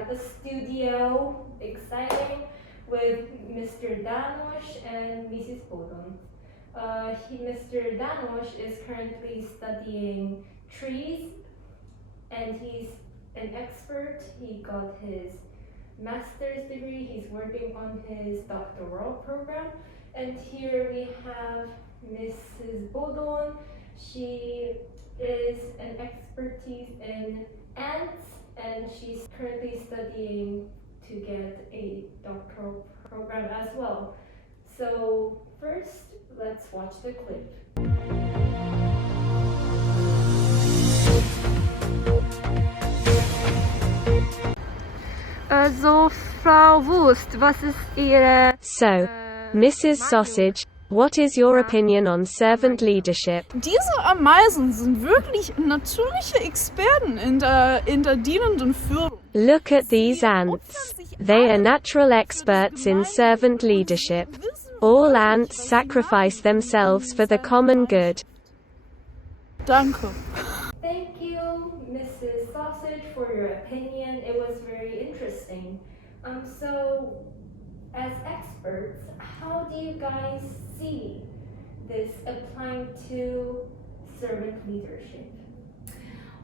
at the studio, exciting, with Mr. Danosh and Mrs. Bodon. Mr. Danosh is currently studying trees, and he's an expert. He got his master's degree. He's working on his doctoral program. And here we have Mrs. Bodon. She is an expertise in ants, and she's currently studying to get a doctoral program as well. So first, let's watch the clip. So, Frau Wurst, was ist Ihre... So, Mrs. Sausage, what is your opinion on servant leadership? Diese Ameisen sind wirklich natürliche Experten in der dienenden Führung. Look at these ants. They are natural experts in servant leadership. All ants sacrifice themselves for the common good. Danke. Thank you, Mrs. Sausage, for your opinion. It was very interesting. So, as experts, how do you guys see this applying to servant leadership?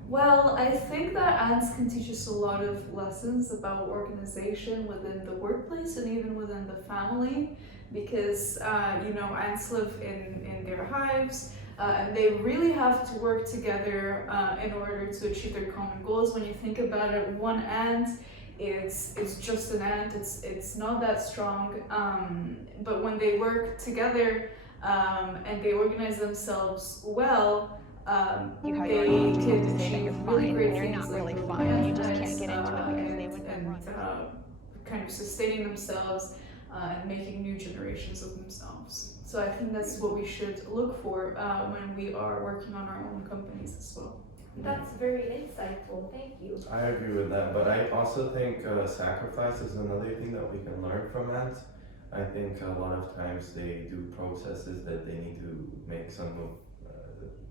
Well, I think that ants can teach us a lot of lessons about organization within the workplace and even within the family, because ants live in their hives, and they really have to work together in order to achieve their common goals. When you think about it, one ant, it's just an ant. It's not that strong, but when they work together and they organize themselves well, they can achieve really great things, like kind of sustaining themselves and making new generations of themselves. So I think that's what we should look for when we are working on our own companies as well. That's very insightful. Thank you. I agree with that, but I also think sacrifice is another thing that we can learn from ants. I think a lot of times they do processes that they need to make some of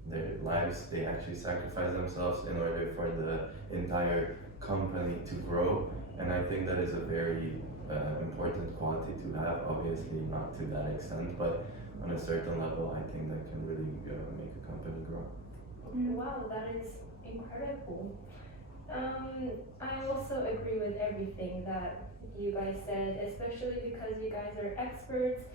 their lives. They actually sacrifice themselves in order for the entire company to grow, and I think that is a very important quality to have. Obviously not to that extent, but on a certain level I think that can really make a company grow. Wow, that is incredible. I also agree with everything that you guys said, especially because you guys are experts.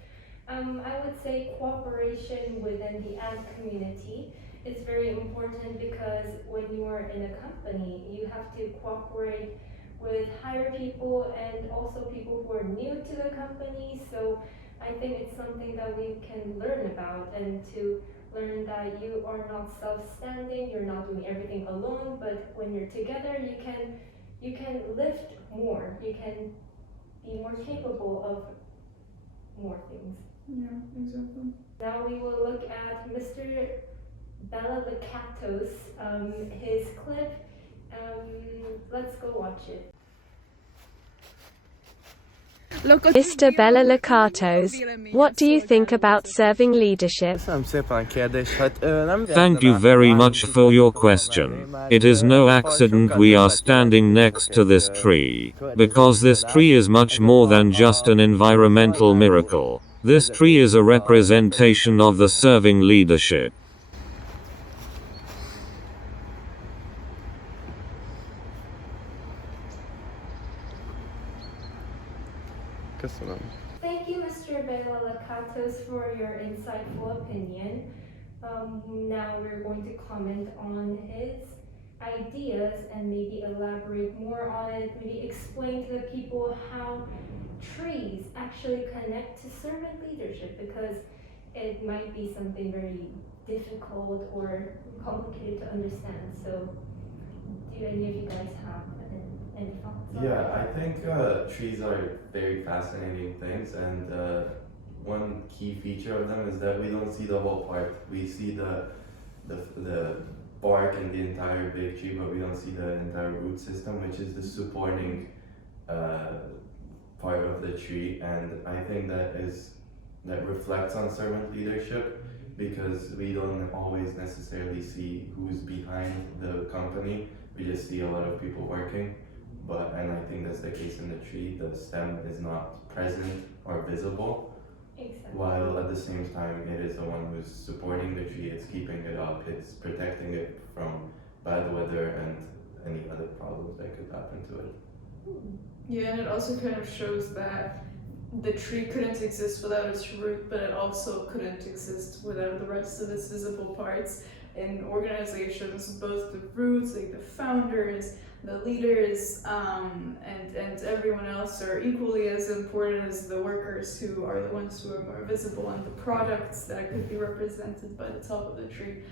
I would say cooperation within the ant community is very important, because when you are in a company, you have to cooperate with higher people and also people who are new to the company. So I think it's something that we can learn about, and to learn that you are not self-standing, you're not doing everything alone, but when you're together, you can lift more, you can be more capable of more things. Yeah, exactly. Now we will look at Mr. Bella Lakatos, his clip. Let's go watch it. Mr. Bella Lakatos, what do you think about serving leadership? Thank you very much for your question. It is no accident we are standing next to this tree, because this tree is much more than just an environmental miracle. This tree is a representation of the serving leadership. Thank you, Mr. Bella Lakatos, for your insightful opinion. Now we're going to comment on his ideas and maybe elaborate more on it, maybe explain to the people how trees actually connect to servant leadership, because it might be something very difficult or complicated to understand. So do any of you guys have any thoughts on Yeah, that? I think trees are very fascinating things, and one key feature of them is that we don't see the whole part. We see the bark and the entire big tree, but we don't see the entire root system, which is the supporting part of the tree. And I think that reflects on servant leadership, because we don't always necessarily see who's behind the company. We just see a lot of people working. and I think that's the case in the tree, the stem is not present or visible, Exactly. while at the same time it is the one who's supporting the tree, it's keeping it up, it's protecting it from bad weather and any other problems that could happen to it. Yeah, and it also kind of shows that the tree couldn't exist without its root, but it also couldn't exist without the rest of its visible parts. In organizations, both the roots, like the founders, the leaders, and everyone else are equally as important as the workers, who are the ones who are more visible, and the products that could be represented by the top of the tree,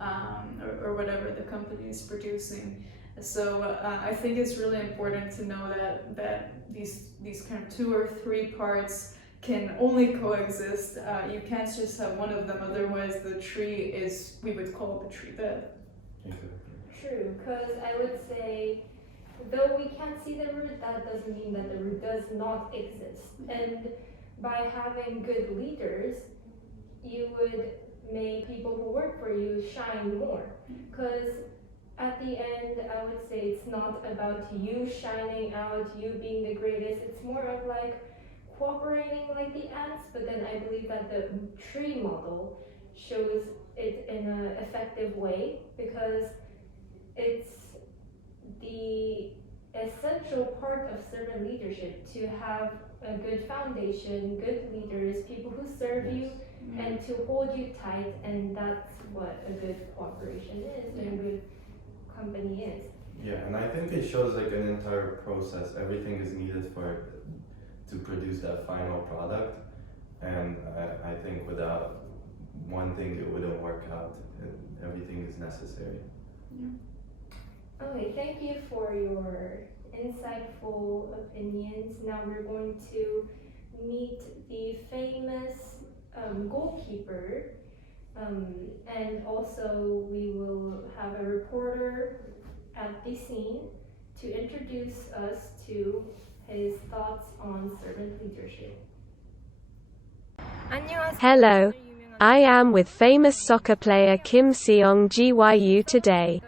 or whatever the company is producing. So I think it's really important to know that these kind of 2 or 3 parts can only coexist. You can't just have one of them, otherwise the tree is, we would call the tree dead. True, because I would say, though we can't see the root, that doesn't mean that the root does not exist. And by having good leaders, you would make people who work for you shine more. Because at the end, I would say it's not about you shining out, you being the greatest. It's more of like cooperating like the ants, but then I believe that the tree model shows it in an effective way, because it's the essential part of servant leadership to have a good foundation, good leaders, people who serve you and to hold you tight, and that's what a good cooperation is and a good company is. Yeah, and I think it shows like an entire process. Everything is needed to produce that final product, and I think without one thing it wouldn't work out. Everything is necessary. Okay, thank you for your insightful opinions. Now we're going to meet the famous goalkeeper, and also we will have a reporter at the scene to introduce us to his thoughts on servant leadership. Hello. I am with famous soccer player Kim Seong Gyu today.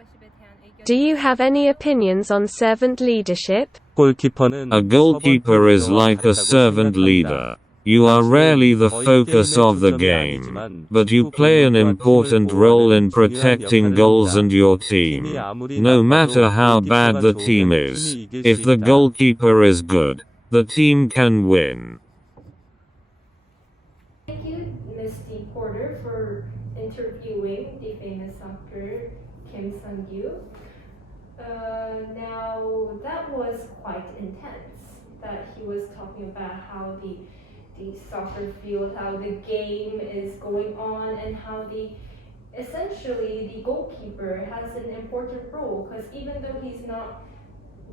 Do you have any opinions on servant leadership? A goalkeeper is like a servant leader. You are rarely the focus of the game, but you play an important role in protecting goals and your team. No matter how bad the team is, if the goalkeeper is good, the team can win. Thank you, Misty Porter, for interviewing the famous soccer Kim Seong-gyu. Now, that was quite intense, that he was talking about how the soccer field, how the game is going on, and how essentially the goalkeeper has an important role, because even though he's not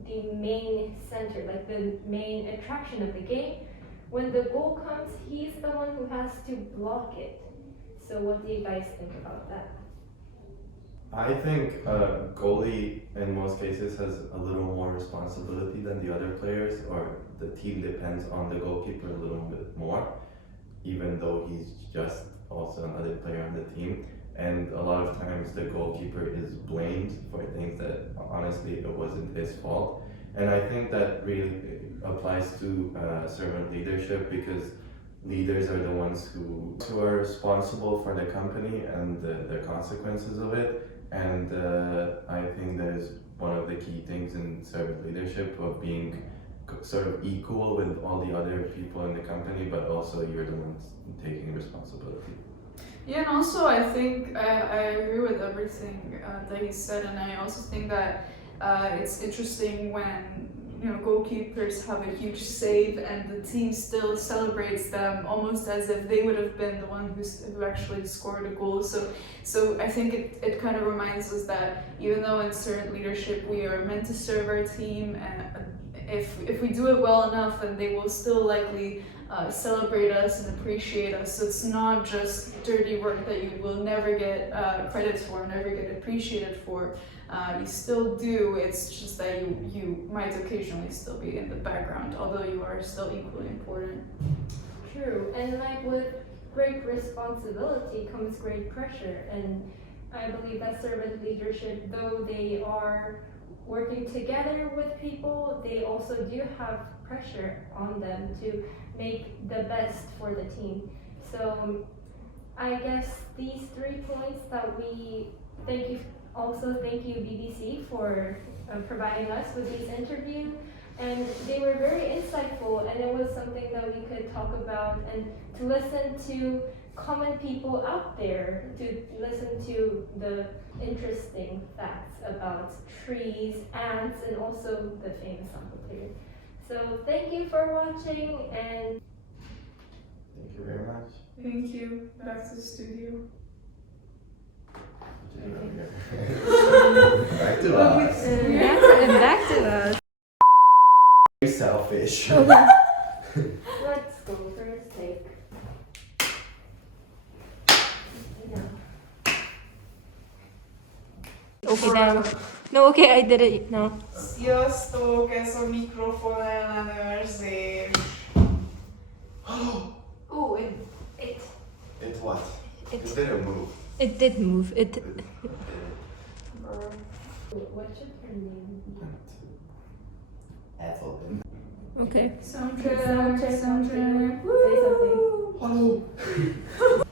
the main center, like the main attraction of the game, when the goal comes, he's the one who has to block it. So what do you guys think about that? I think a goalie in most cases has a little more responsibility than the other players, or the team depends on the goalkeeper a little bit more, even though he's just also another player on the team. And a lot of times the goalkeeper is blamed for things that honestly it wasn't his fault. And I think that really applies to servant leadership, because leaders are the ones who are responsible for the company and the consequences of it. And I think that is one of the key things in servant leadership, of being sort of equal with all the other people in the company, but also you're the ones taking responsibility. Yeah, and also I think I agree with everything that he said, and I also think that it's interesting when goalkeepers have a huge save and the team still celebrates them almost as if they would have been the one who actually scored a goal. So I think it kind of reminds us that even though in servant leadership we are meant to serve our team, and if we do it well enough, then they will still likely celebrate us and appreciate us. So it's not just dirty work that you will never get credit for, never get appreciated for. You still do, it's just that you might occasionally still be in the background, although you are still equally important. True, and like with great responsibility comes great pressure, and I believe that servant leadership, though they are working together with people, they also do have pressure on them to make the best for the team. So I guess these 3 points that we thank you BBC for providing us with these interviews, and they were very insightful, and it was something that we could talk about and to listen to common people out there, to listen to the interesting facts about trees, ants, and also the famous amphitheater. So thank you for watching, and Thank you very much. Thank you. Back to the studio. Back to us. back to us. Very selfish. let's go for a steak. Okay, then. No, okay, I did it now. Sziasztok, ez a mikrofon ellenőrzés. Oh, it It's what? It- It didn't move. It did move. It. what should her name be? Ethel. Okay. Soundtrack. Say something. Hello.